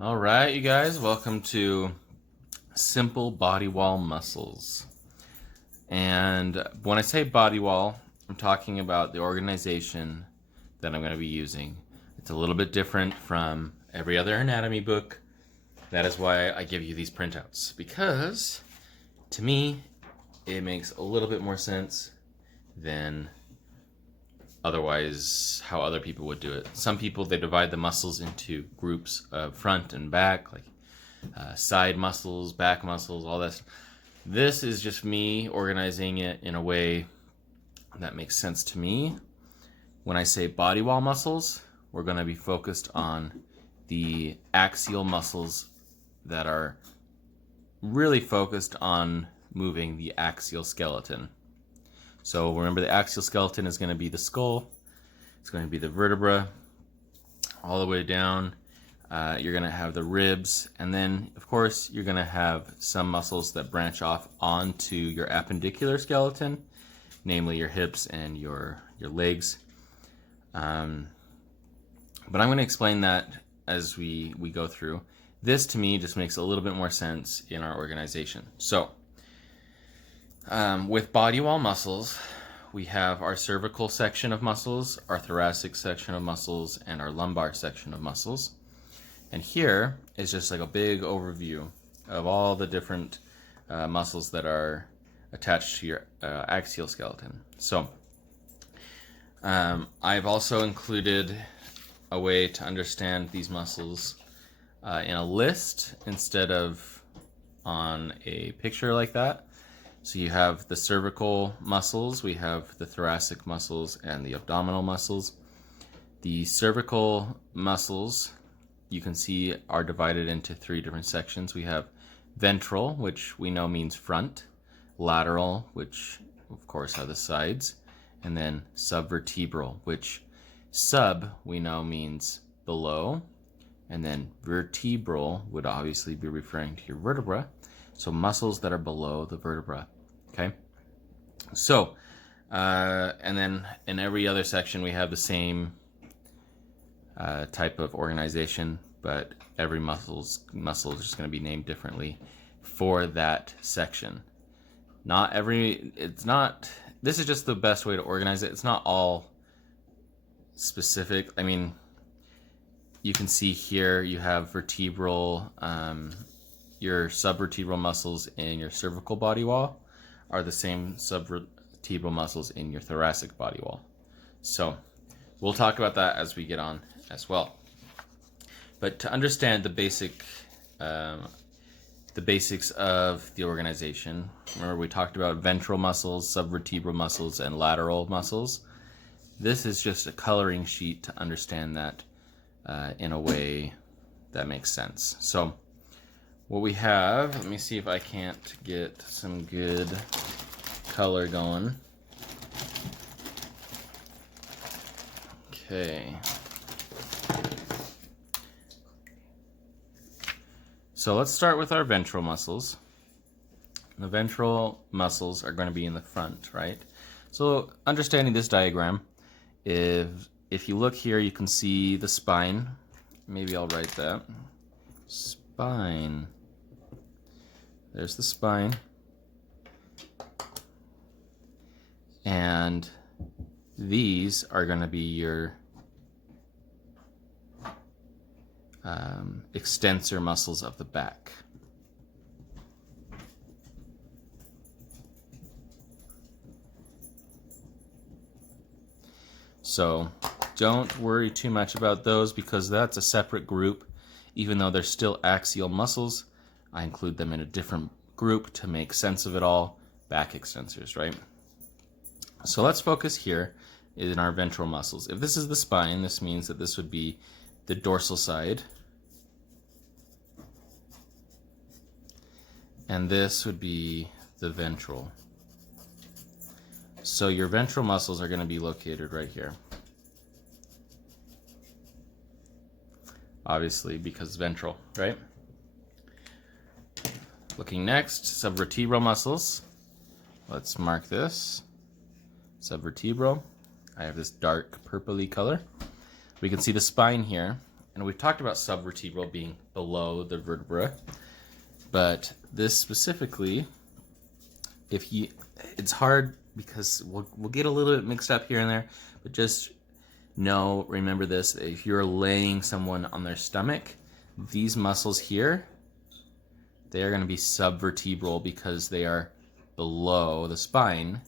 All right, you guys, welcome to simple body wall muscles. And when I say body wall, I'm talking about the organization that I'm going to be using. It's a little bit different from every other anatomy book. That is why I give you these printouts, because to me, it makes a little bit more sense than otherwise how other people would do it. Some people, they divide the muscles into groups of front and back, like side muscles, back muscles, all that. This is just me organizing it in a way that makes sense to me. When I say body wall muscles, we're going to be focused on the axial muscles that are really focused on moving the axial skeleton. So remember, the axial skeleton is going to be the skull, it's going to be the vertebra, all the way down. You're going to have the ribs, and then of course you're going to have some muscles that branch off onto your appendicular skeleton, namely your hips and your legs. But I'm going to explain that as we go through. This to me just makes a little bit more sense in our organization. So with body wall muscles, we have our cervical section of muscles, our thoracic section of muscles, and our lumbar section of muscles. And here is just like a big overview of all the different muscles that are attached to your axial skeleton. So I've also included a way to understand these muscles in a list instead of on a picture like that. So you have the cervical muscles, we have the thoracic muscles, and the abdominal muscles. The cervical muscles, you can see, are divided into three different sections. We have ventral, which we know means front, lateral, which of course are the sides, and then subvertebral, which sub we know means below, and then vertebral would obviously be referring to your vertebra. So muscles that are below the vertebra, okay? So, and then in every other section we have the same type of organization, but every muscle is just going to be named differently for that section. This is just the best way to organize it. It's not all specific. I mean, you can see here you have vertebral, your subvertebral muscles in your cervical body wall are the same subvertebral muscles in your thoracic body wall. So we'll talk about that as we get on as well. But to understand the basics of the organization, remember we talked about ventral muscles, subvertebral muscles, and lateral muscles. This is just a coloring sheet to understand that in a way that makes sense. So what we have, let me see if I can't get some good color going. Okay. So let's start with our ventral muscles. The ventral muscles are going to be in the front, right? So understanding this diagram, if you look here, you can see the spine. Maybe I'll write that. Spine. There's the spine. And these are going to be your extensor muscles of the back. So don't worry too much about those because that's a separate group. Even though they're still axial muscles, I include them in a different group to make sense of it all. Back extensors, right? So let's focus here in our ventral muscles. If this is the spine, this means that this would be the dorsal side. And this would be the ventral. So your ventral muscles are going to be located right here. Obviously, because ventral, right? Looking next, subvertebral muscles. Let's mark this. Subvertebral. I have this dark purpley color. We can see the spine here, and we've talked about subvertebral being below the vertebra, but this specifically, it's hard because we'll get a little bit mixed up here and there, but just remember this, if you're laying someone on their stomach, these muscles here, they are going to be subvertebral because they are below the spine,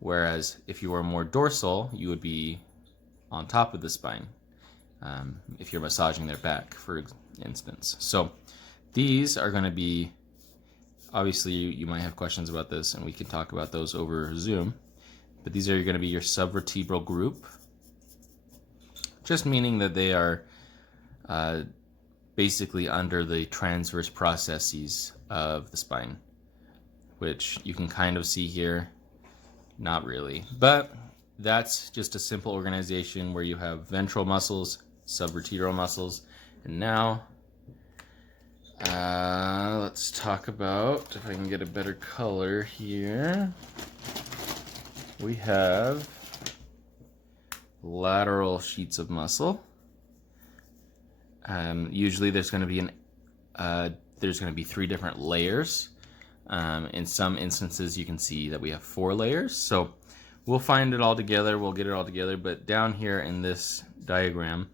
whereas if you were more dorsal, you would be on top of the spine, if you're massaging their back, for instance. So these are going to be, obviously you might have questions about this, and we can talk about those over Zoom, but these are going to be your subvertebral group, just meaning that they are basically under the transverse processes of the spine, which you can kind of see here. Not really, but that's just a simple organization where you have ventral muscles, subvertebral muscles, and now let's talk about, if I can get a better color here, we have lateral sheets of muscle. Usually there's going to be 3 different layers. In some instances you can see that we have 4 layers, so we'll find it all together, we'll get it all together, but down here in this diagram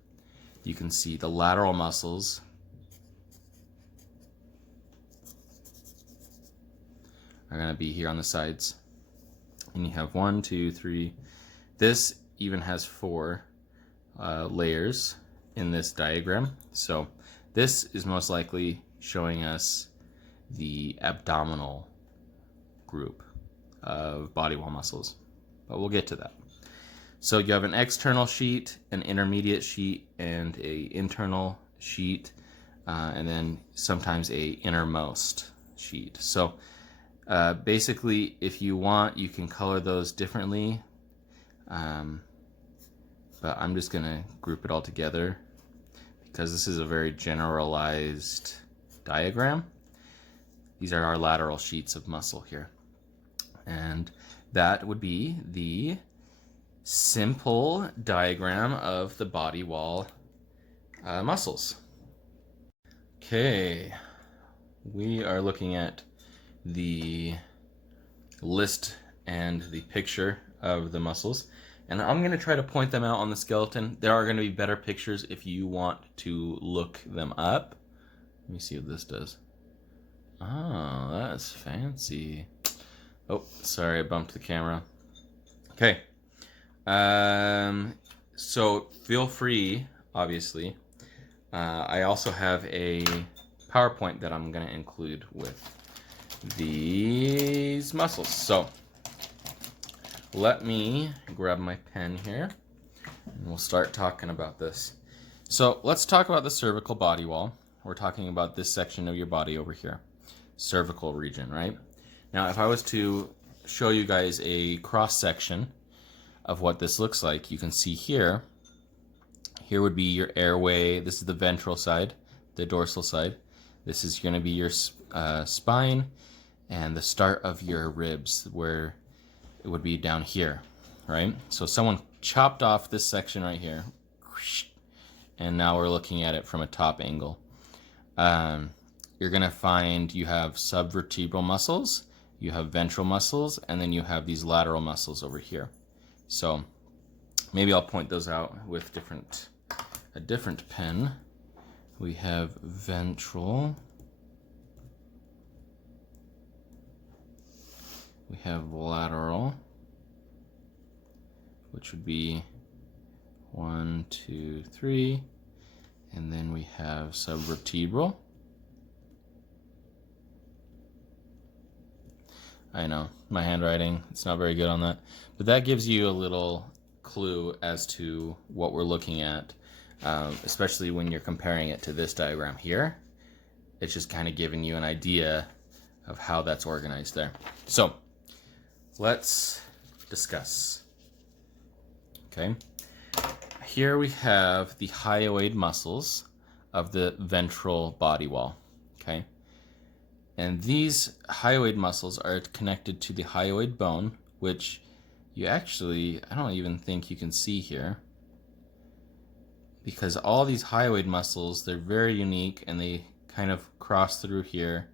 you can see the lateral muscles are going to be here on the sides, and you have 1, 2, 3, this even has 4 layers in this diagram, so this is most likely showing us the abdominal group of body wall muscles, but we'll get to that. So you have an external sheet, an intermediate sheet, and a internal sheet, and then sometimes a innermost sheet. So basically, if you want, you can color those differently, but I'm just gonna group it all together because this is a very generalized diagram. These are our lateral sheets of muscle here, and that would be the simple diagram of the body wall muscles. Okay, we are looking at the list and the picture of the muscles, and I'm going to try to point them out on the skeleton. There are going to be better pictures if you want to look them up. Let me see what this does. Oh, that's fancy. Oh, sorry, I bumped the camera. Okay. So feel free, obviously. I also have a PowerPoint that I'm going to include with these muscles. So let me grab my pen here and we'll start talking about this. So let's talk about the cervical body wall. We're talking about this section of your body over here, cervical region, right? Now, if I was to show you guys a cross section of what this looks like, you can see here would be your airway. This is the ventral side, the dorsal side. This is going to be your spine and the start of your ribs, where it would be down here, right? So someone chopped off this section right here, and now we're looking at it from a top angle. You're going to find you have subvertebral muscles, you have ventral muscles, and then you have these lateral muscles over here. So maybe I'll point those out with a different pen. We have ventral, we have lateral, which would be 1, 2, 3, and then we have subvertebral. I know, my handwriting, it's not very good on that, but that gives you a little clue as to what we're looking at, especially when you're comparing it to this diagram here. It's just kind of giving you an idea of how that's organized there. So let's discuss. Okay, here we have the hyoid muscles of the ventral body wall. Okay, and these hyoid muscles are connected to the hyoid bone, which you actually, I don't even think you can see here. because all these hyoid muscles, they're very unique and they kind of cross through here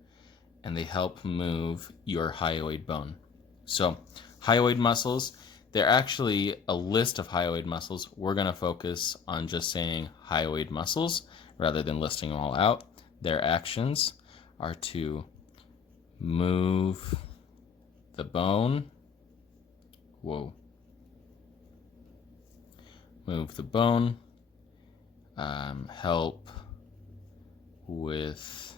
and they help move your hyoid bone. So hyoid muscles, they're actually a list of hyoid muscles. We're going to focus on just saying hyoid muscles rather than listing them all out. Their actions are to move the bone. Move the bone. Help with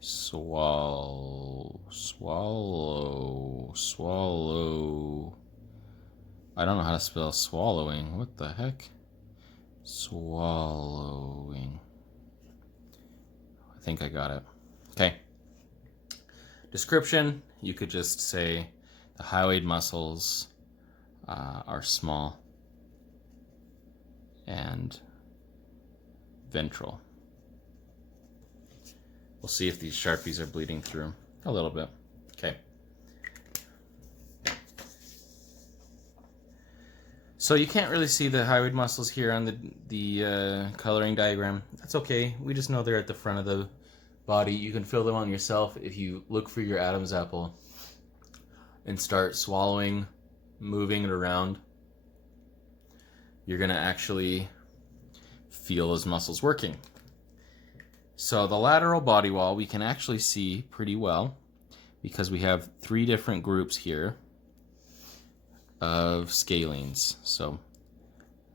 swallow. I don't know how to spell swallowing. What the heck? Swallowing. I think I got it. Okay. Description, you could just say the hyoid muscles are small and ventral. We'll see if these Sharpies are bleeding through a little bit. Okay. So you can't really see the hyoid muscles here on the coloring diagram. That's okay. We just know they're at the front of the body. You can fill them on yourself if you look for your Adam's apple and start swallowing, moving it around. You're going to actually feel those muscles working. So the lateral body wall we can actually see pretty well because we have 3 different groups here of scalenes. So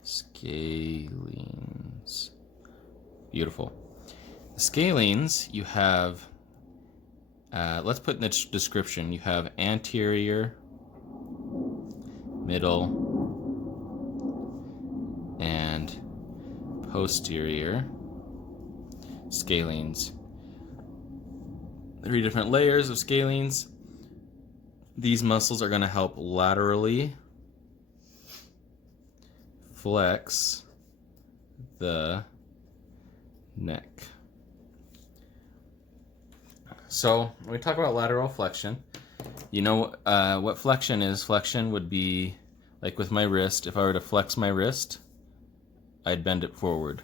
scalenes. Beautiful. The scalenes, you have, let's put in the description, you have anterior, middle, and posterior scalenes. 3 different layers of scalenes. These muscles are going to help laterally flex the neck. So when we talk about lateral flexion, you know what flexion is. Flexion would be like with my wrist. If I were to flex my wrist, I'd bend it forward.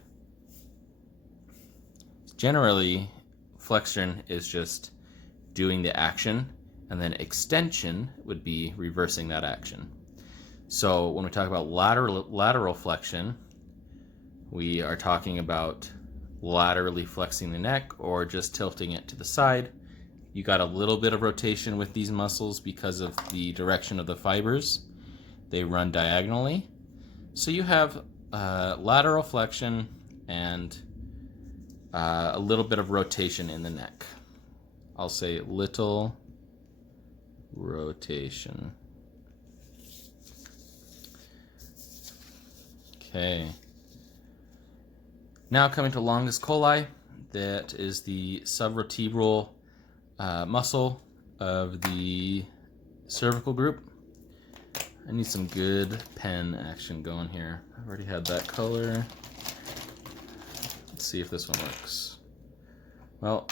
Generally, flexion is just doing the action, and then extension would be reversing that action. So when we talk about lateral flexion, we are talking about laterally flexing the neck or just tilting it to the side. You got a little bit of rotation with these muscles because of the direction of the fibers. They run diagonally. So you have lateral flexion and a little bit of rotation in the neck. I'll say little rotation. Okay. Now coming to longus colli, that is the subvertebral muscle of the cervical group. I need some good pen action going here. I've already had that color. Let's see if this one works. Well,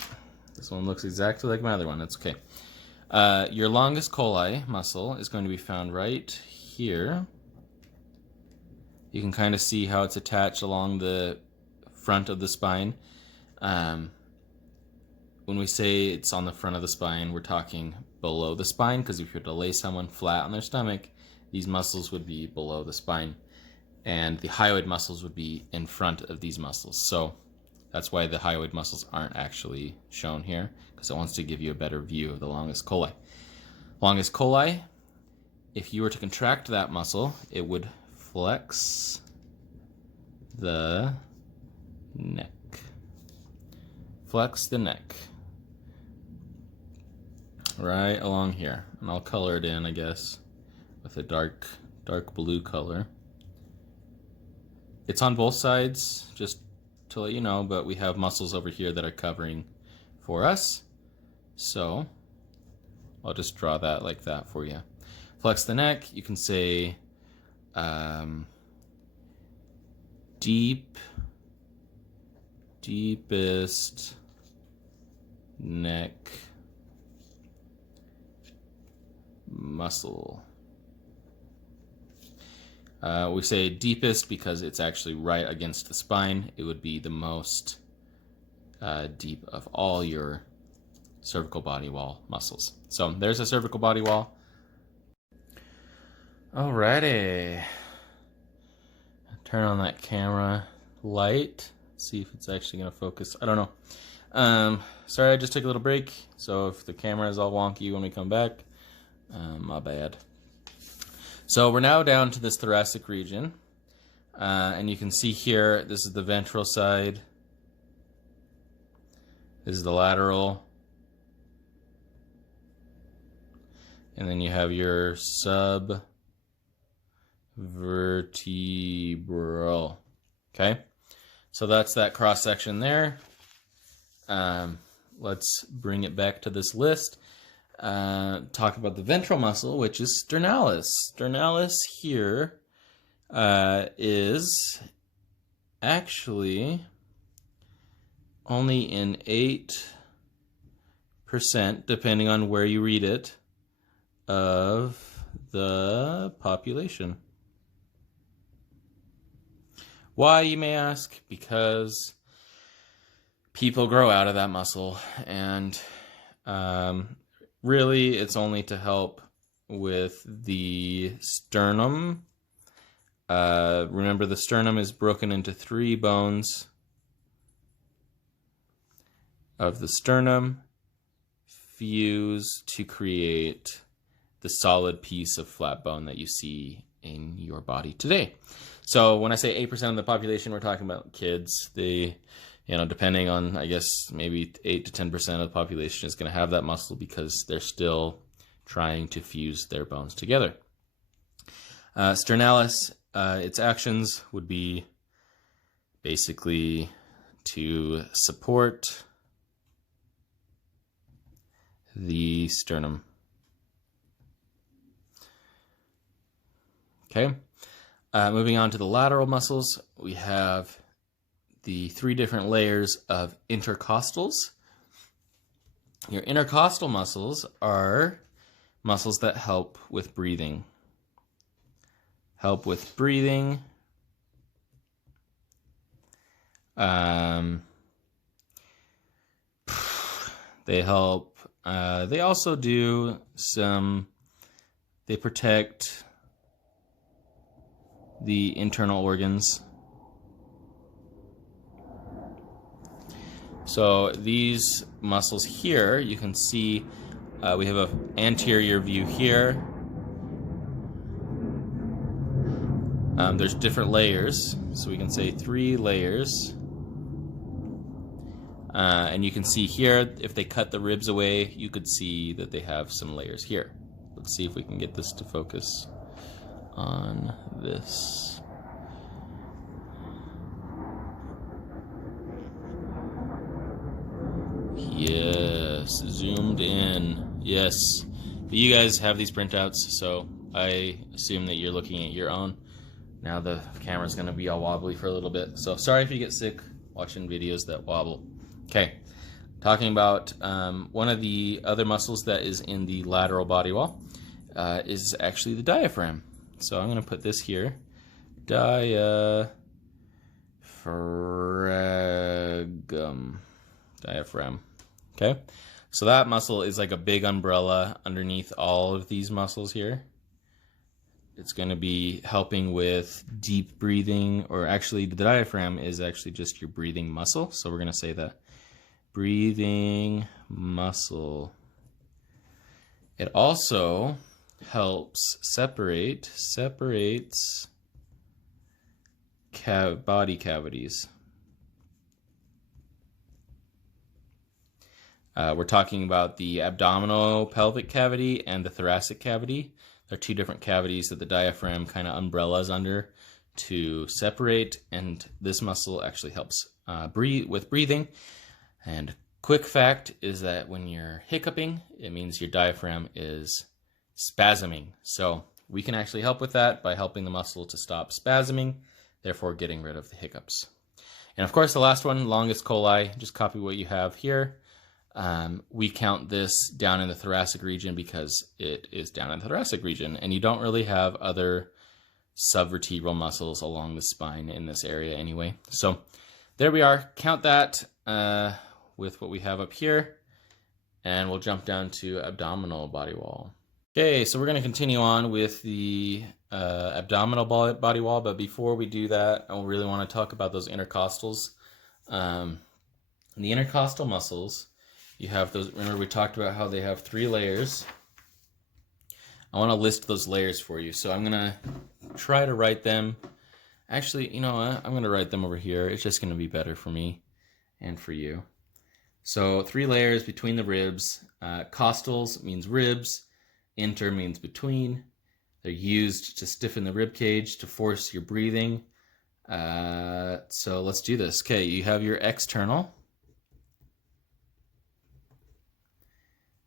this one looks exactly like my other one. That's okay. Your longus colli muscle is going to be found right here. You can kind of see how it's attached along the front of the spine. When we say it's on the front of the spine, we're talking below the spine, because if you were to lay someone flat on their stomach, these muscles would be below the spine, and the hyoid muscles would be in front of these muscles. So that's why the hyoid muscles aren't actually shown here, because it wants to give you a better view of the longus colli. Longus colli, if you were to contract that muscle, it would flex the neck. Flex the neck. Right along here. And I'll color it in, I guess, with a dark blue color. It's on both sides, just to let you know, but we have muscles over here that are covering for us. So I'll just draw that like that for you. Flex the neck, you can say deepest neck muscle. We say deepest because it's actually right against the spine. It would be the most deep of all your cervical body wall muscles. So there's a cervical body wall. Alrighty. Turn on that camera light. See if it's actually going to focus. I don't know. Sorry, I just took a little break. So if the camera is all wonky when we come back, my bad. So we're now down to this thoracic region. And you can see here, this is the ventral side. This is the lateral. And then you have your subvertebral. Okay? So that's that cross section there. Let's bring it back to this list. Talk about the ventral muscle, which is sternalis. Sternalis here is actually only in 8%, depending on where you read it, of the population. Why, you may ask? Because people grow out of that muscle, and really it's only to help with the sternum. Remember, the sternum is broken into 3 bones of the sternum fuse to create the solid piece of flat bone that you see in your body today. So when I say 8% of the population, we're talking about kids. They, depending on, I guess, maybe 8 to 10% of the population is going to have that muscle because they're still trying to fuse their bones together. Sternalis, its actions would be basically to support the sternum. Okay. Moving on to the lateral muscles, we have the 3 different layers of intercostals. Your intercostal muscles are muscles that help with breathing. They help. They also do some. They protect the internal organs. So these muscles here, you can see we have an anterior view here. There's different layers, so we can say 3 layers. And you can see here, if they cut the ribs away, you could see that they have some layers here. Let's see if we can get this to focus on this. Yes, zoomed in. Yes. But you guys have these printouts, so I assume that you're looking at your own. Now the camera's going to be all wobbly for a little bit. So sorry if you get sick watching videos that wobble. Okay. Talking about one of the other muscles that is in the lateral body wall is actually the diaphragm. So I'm going to put this here. Diaphragm. Okay. So that muscle is like a big umbrella underneath all of these muscles here. It's going to be helping with deep breathing, or actually the diaphragm is actually just your breathing muscle. So we're going to say that breathing muscle. It also helps separates body cavities. We're talking about the abdominal pelvic cavity and the thoracic cavity. They're 2 different cavities that the diaphragm kind of umbrellas under to separate, and this muscle actually helps with breathing. And quick fact is that when you're hiccuping, it means your diaphragm is spasming. So we can actually help with that by helping the muscle to stop spasming, therefore getting rid of the hiccups. And of course, the last one, longus coli, just copy what you have here. We count this down in the thoracic region because it is down in the thoracic region, and you don't really have other subvertebral muscles along the spine in this area anyway. So there we are. Count that with what we have up here, and we'll jump down to abdominal body wall. Okay, so we're going to continue on with the abdominal body wall, but before we do that, I really want to talk about those intercostals. The intercostal muscles, you have those, remember we talked about how they have 3 layers. I want to list those layers for you, so I'm going to try to write them. Actually, you know what? I'm going to write them over here. It's just going to be better for me and for you. So 3 layers between the ribs. Costals means ribs. Inter means between. They're used to stiffen the rib cage, to force your breathing. So let's do this. Okay, you have your external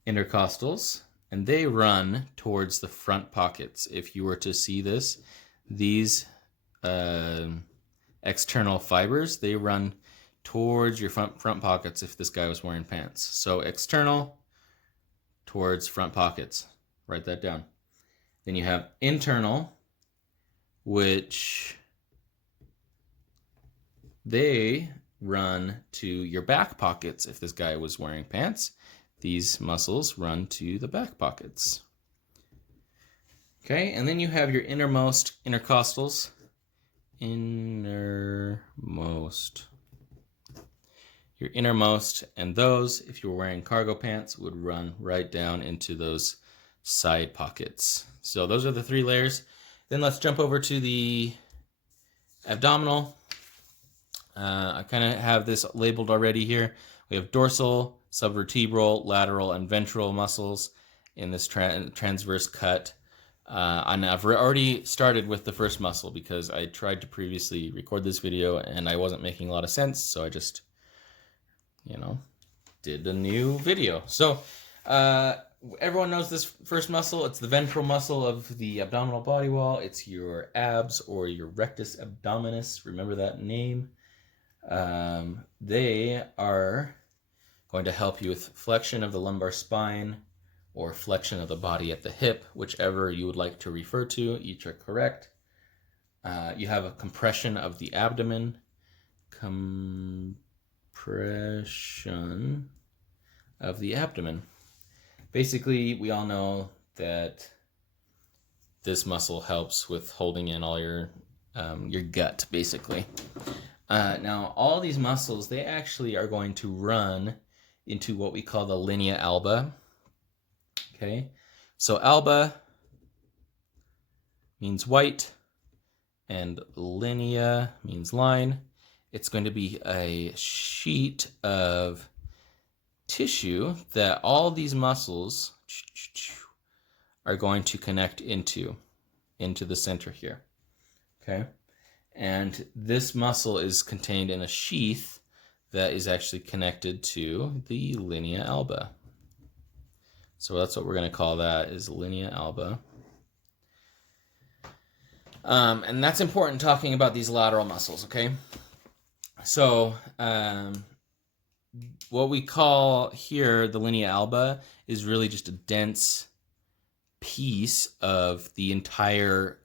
intercostals, and they run towards the front pockets. If you were to see this, these external fibers, they run towards your front pockets if this guy was wearing pants. So external towards front pockets. Write that down. Then you have internal, which they run to your back pockets if this guy was wearing pants. These muscles run to the back pockets. Okay, and then you have your innermost intercostals. Innermost. Your innermost, and those, if you were wearing cargo pants, would run right down into those side pockets. So those are the 3 layers. Then let's jump over to the abdominal. I kind of have this labeled already here. We have dorsal, subvertebral, lateral, and ventral muscles in this transverse cut. And I've already started with the first muscle because I tried to previously record this video and I wasn't making a lot of sense, so I just, did a new video. So everyone knows this first muscle. It's the ventral muscle of the abdominal body wall. It's your abs or your rectus abdominis. Remember that name. They are going to help you with flexion of the lumbar spine or flexion of the body at the hip, whichever you would like to refer to. Each are correct. You have a compression of the abdomen. Compression of the abdomen. Basically, we all know that this muscle helps with holding in all your gut, basically. Now, all these muscles, they actually are going to run into what we call the linea alba. Okay, so alba means white, and linea means line. It's going to be a sheet of tissue that all these muscles are going to connect into the center here. Okay, and this muscle is contained in a sheath that is actually connected to the linea alba. So that's what we're going to call that, is linea alba. And that's important talking about these lateral muscles, okay? So what we call here the linea alba is really just a dense piece of the entire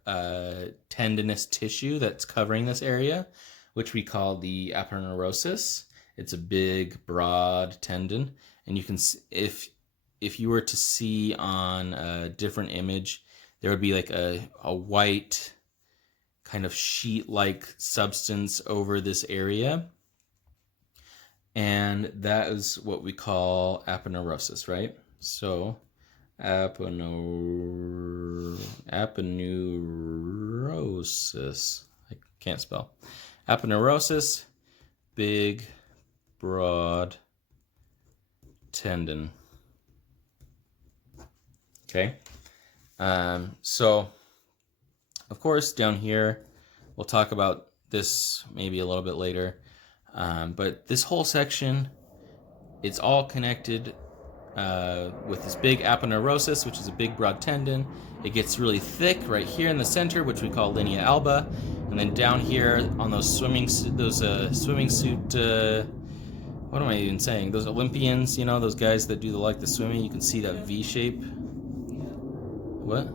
tendinous tissue that's covering this area, which we call the aponeurosis. It's a big, broad tendon, and you can, if you were to see on a different image, there would be like a white kind of sheet-like substance over this area, and that is what we call aponeurosis, right? So aponeurosis, I can't spell. Aponeurosis, big, broad tendon. Okay, so of course down here, we'll talk about this maybe a little bit later, but this whole section, it's all connected with this big aponeurosis, which is a big broad tendon. It gets really thick right here in the center, which we call linea alba, and then down here on those swimming suit, what am I even saying? Those Olympians, those guys that do the swimming, you can see that V shape. What?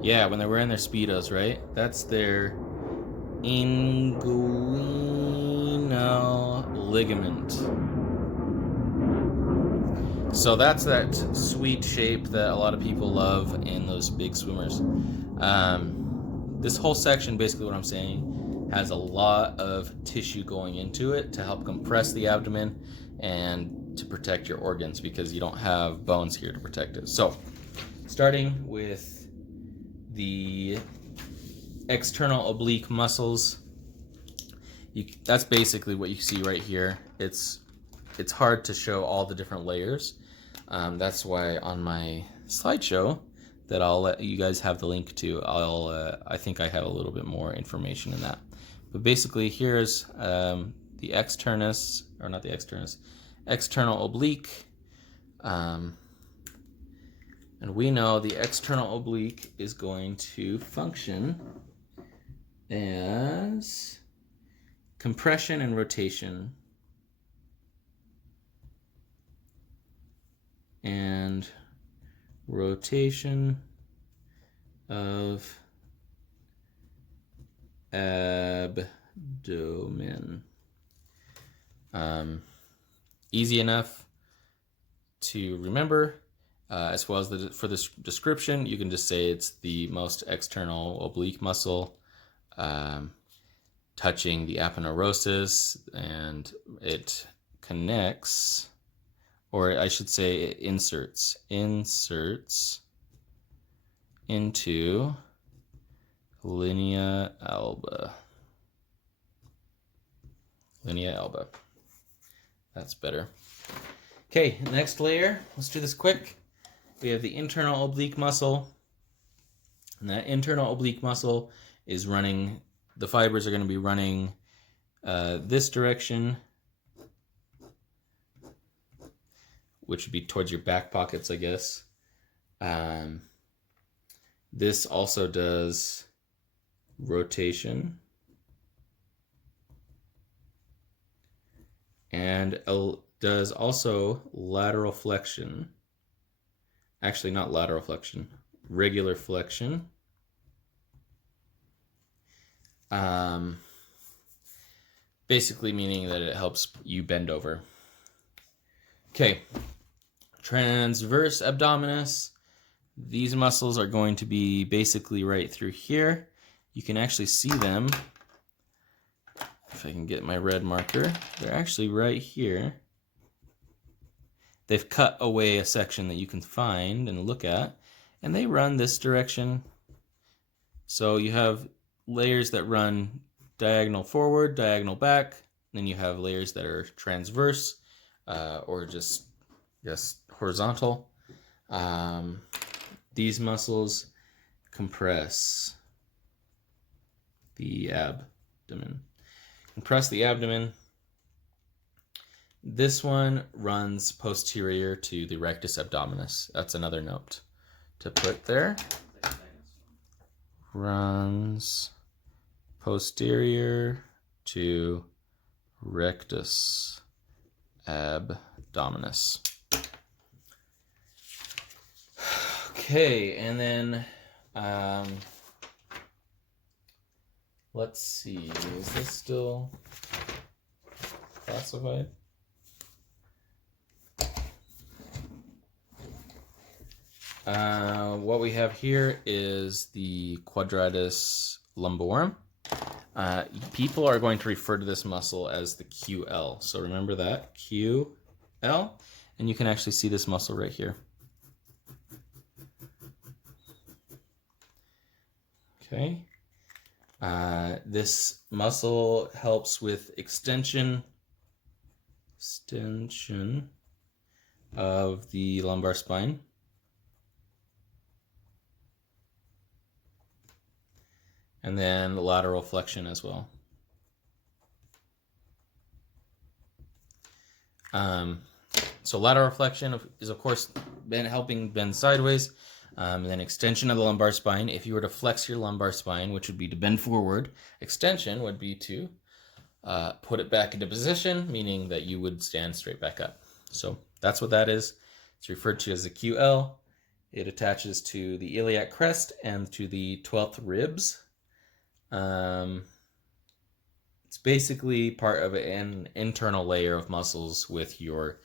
Yeah, when they're wearing their Speedos, right? That's their inguinal ligament. So that's that sweet shape that a lot of people love in those big swimmers. This whole section, basically what I'm saying, has a lot of tissue going into it to help compress the abdomen and to protect your organs, because you don't have bones here to protect it. So, starting with the external oblique muscles, that's basically what you see right here. It's hard to show all the different layers. That's why on my slideshow that I'll let you guys have the link to, I think I have a little bit more information in that. But basically here's the externus, or not the externus, external oblique. And we know the external oblique is going to function as compression and rotation. And rotation of abdomen. Easy enough to remember. As well as for this description, you can just say it's the most external oblique muscle touching the aponeurosis, and it connects, or I should say it inserts into linea alba. Linea alba. That's better. Okay, next layer. Let's do this quick. We have the internal oblique muscle. And that internal oblique muscle is running, the fibers are going to be running this direction, which would be towards your back pockets, I guess. This also does rotation and does also lateral flexion. Actually, not lateral flexion, regular flexion. Basically meaning that it helps you bend over. Okay, transverse abdominis. These muscles are going to be basically right through here. You can actually see them. If I can get my red marker, they're actually right here. They've cut away a section that you can find and look at, and they run this direction. So you have layers that run diagonal forward, diagonal back, then you have layers that are transverse, or just horizontal. These muscles compress the abdomen. Compress the abdomen. This one runs posterior to the rectus abdominis. That's another note to put there. Runs posterior to rectus abdominis. Okay, and then let's see, is this still classified? What we have here is the quadratus lumborum. People are going to refer to this muscle as the QL. So remember that, QL. And you can actually see this muscle right here. Okay. This muscle helps with extension of the lumbar spine. And then lateral flexion as well. So lateral flexion is, of course, helping bend sideways. And then extension of the lumbar spine. If you were to flex your lumbar spine, which would be to bend forward, extension would be to put it back into position, meaning that you would stand straight back up. So that's what that is. It's referred to as the QL. It attaches to the iliac crest and to the 12th ribs. It's basically part of an internal layer of muscles with your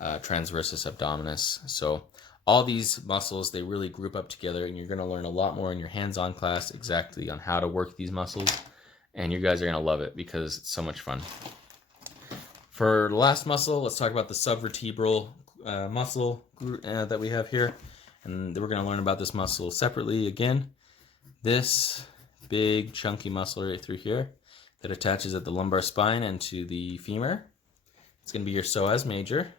transversus abdominis. So all these muscles, they really group up together, and you're going to learn a lot more in your hands-on class exactly on how to work these muscles. And you guys are going to love it because it's so much fun. For the last muscle, let's talk about the subvertebral muscle that we have here. And we're going to learn about this muscle separately again. This big chunky muscle right through here that attaches at the lumbar spine and to the femur. It's going to be your psoas major.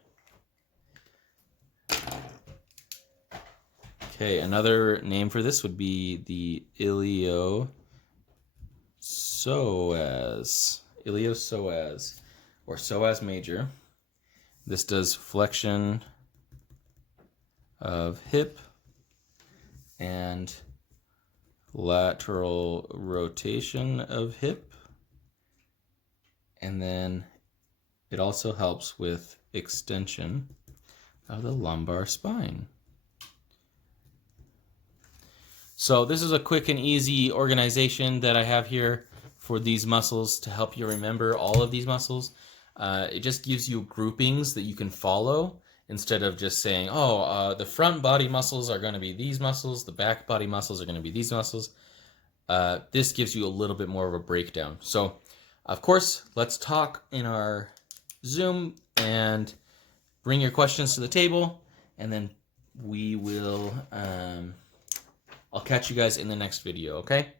Okay, another name for this would be the iliopsoas or psoas major. This does flexion of hip and lateral rotation of hip, and then it also helps with extension of the lumbar spine. So this is a quick and easy organization that I have here for these muscles to help you remember all of these muscles. It just gives you groupings that you can follow instead of just saying, the front body muscles are going to be these muscles, the back body muscles are going to be these muscles. This gives you a little bit more of a breakdown. So, of course, let's talk in our Zoom and bring your questions to the table, and then we will, I'll catch you guys in the next video, okay?